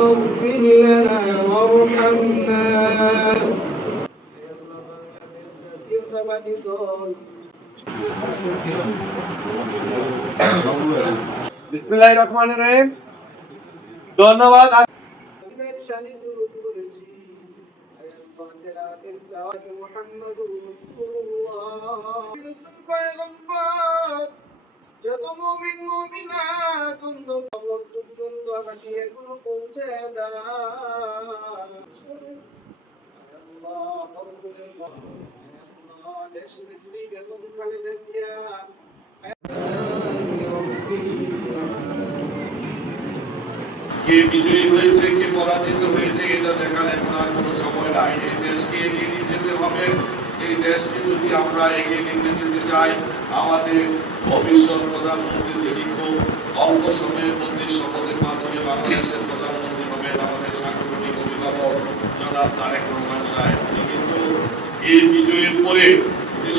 اغفر لنا وارحمنا বিসমিল্লাহির রহমানির রহিম। ধন্যবাদ। যত মুমিন মুমিনাত খবর পর্যন্ত হাঁটিয়ে গুলো পৌঁছে দাও আল্লাহ দেশ বিদেশে বেগম খালেদা জিয়া কে বিজয়ী হয়েছে কে পরাজিত হয়েছে এটা দেখার এখন আর কোনো সময় নাই। এই দেশকে এগিয়ে নিয়ে যেতে হবে। এই দেশকে যদি আমরা এগিয়ে নিয়ে যেতে চাই, আমাদের ভবিষ্যৎ প্রধানমন্ত্রী যিনি খুব অল্প সময়ের মধ্যে শপথের মাধ্যমে বাংলাদেশের প্রধানমন্ত্রী হবেন, আমাদের সাংগঠনিক অভিভাবক জনাব তারেক রহমান সাহেব, উনি কিন্তু এই বিজয়ের পরে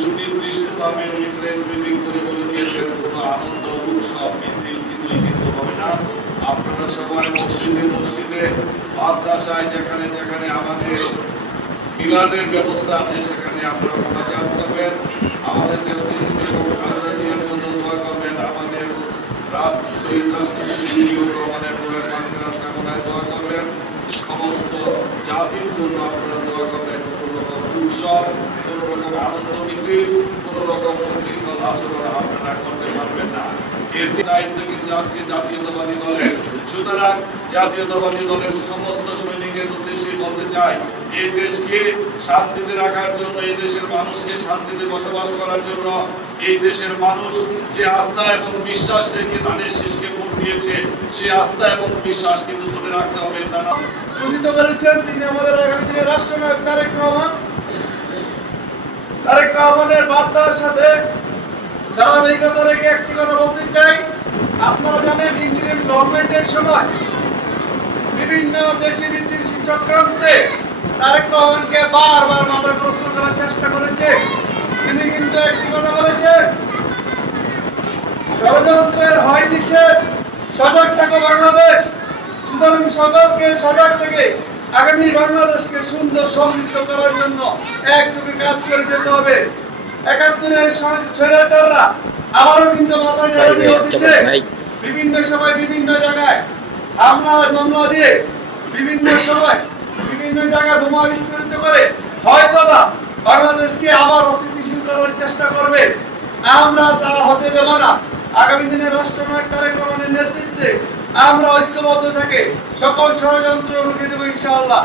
সুনির্দিষ্টভাবে উনি প্রেস মিটিং করে বলে দিয়েছেন কোনো আনন্দ উৎসব মিছিল কিছুই কিন্তু হবে না। আপনারা সবাই মসজিদে মসজিদে মাদ্রাসায় যেখানে যেখানে আমাদের মিলাদের ব্যবস্থা আছে সেখানে আপনারা মোনাজাত করবেন, আমাদের দেশকে খালেদা জিয়ার জন্য দোয়া করবেন, আমাদের শহীদ রাষ্ট্রপতি জিয়াউর রহমানের রুহের মাগফিরাত কামনায় দোয়া করবেন, সমস্ত জাতির জন্য আপনারা দোয়া করবেন। কোনো রকম উৎসব, কোনো রকম আনন্দ মিছিল, কোনো রকম উশৃঙ্খল আচরণ আপনারা করতে পারবেন না। এর দায়িত্ব কিন্তু আজকে জাতীয়তাবাদী দলের। সুতরাং জাতীয়তাবাদী দলের সমস্ত সৈনিকের উদ্দেশ্যে বলতে চাই, এই দেশকে শান্তিতে রাখার জন্য, এই দেশের মানুষকে শান্তিতে বসবাস করার জন্য, এই দেশের মানুষ যে আস্থা এবং বিশ্বাস রেখে ধানের শীষকে ভোট দিয়েছে, সেই আস্থা এবং বিশ্বাস কিন্তু ধরে রাখতে হবে। তারা ঘোষিত করেছেন তিনি আমাদের আগামী দিনের রাষ্ট্রনায়ক তারেক রহমান। তারেক রহমানের বার্তার সাথে ধারাবাহিকতা রেখে একটি কথা বলতে চাই। আপনারা জানেন ইন্ডিয়ান গভর্নমেন্টের সময় বিভিন্ন দেশি বিদেশি চক্রান্তে তারেক রহমানকে বারবার বাধাগ্রস্ত করার চেষ্টা করেছে। তিনি কিন্তু একটি কথা বলেছেন, ষড়যন্ত্রের হয় নিষেধ, সজাগ থাকো বাংলাদেশ। সুতরাং সকলকে সজাগ থেকে আগামী বাংলাদেশকে সুন্দর সমৃদ্ধ করার জন্য একযোগে কাজ করে যেতে হবে। ৭১-এর স্বৈরাচাররা আবারও কিন্তু মাথায় জ্বালানি উঠেছে। বিভিন্ন সময় বিভিন্ন জায়গায় হামলা মামলা দিয়ে বিভিন্ন সময় বিভিন্ন জায়গায় বোমা বিস্ফোরিত করে হয়তোবা বাংলাদেশকে আবার অস্থিতিশীল করার চেষ্টা করবে। আমরা তা হতে দেব না। আগামী দিনের রাষ্ট্রনায়ক তারেক রহমানের নেতৃত্বে আমরা ঐক্যবদ্ধ থেকে সকল ষড়যন্ত্র রুখে দেব ইনশাআল্লাহ।